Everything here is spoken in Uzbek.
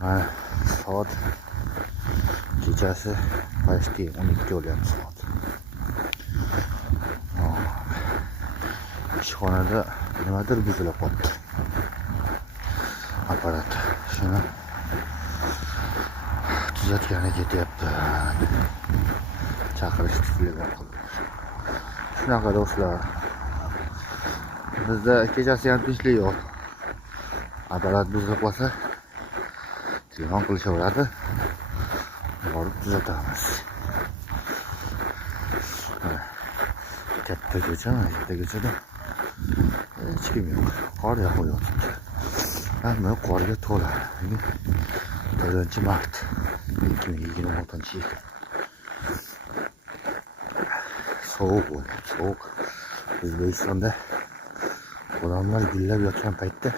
Mana soat kechasi почти 12 bo'lyapti soat. Ishxonada nimadir buzilib qoldi. Apparat. Shuni tuzatgani ketyapti. Chaqirish sizlarga. Shunaqa do'stlar. Bizda kechasi ham tinchlik yo'q. Apparat buzilib qolsa, telefon qilishaveradi. Borib tuzatamiz. Katta ko'chada hech kim yo'q. Qor yog'yapti. Hamma qorga to'la. 1-mart 2026-yil. Sovuq. O'zbekistonda odamlar gullab yotgan paytda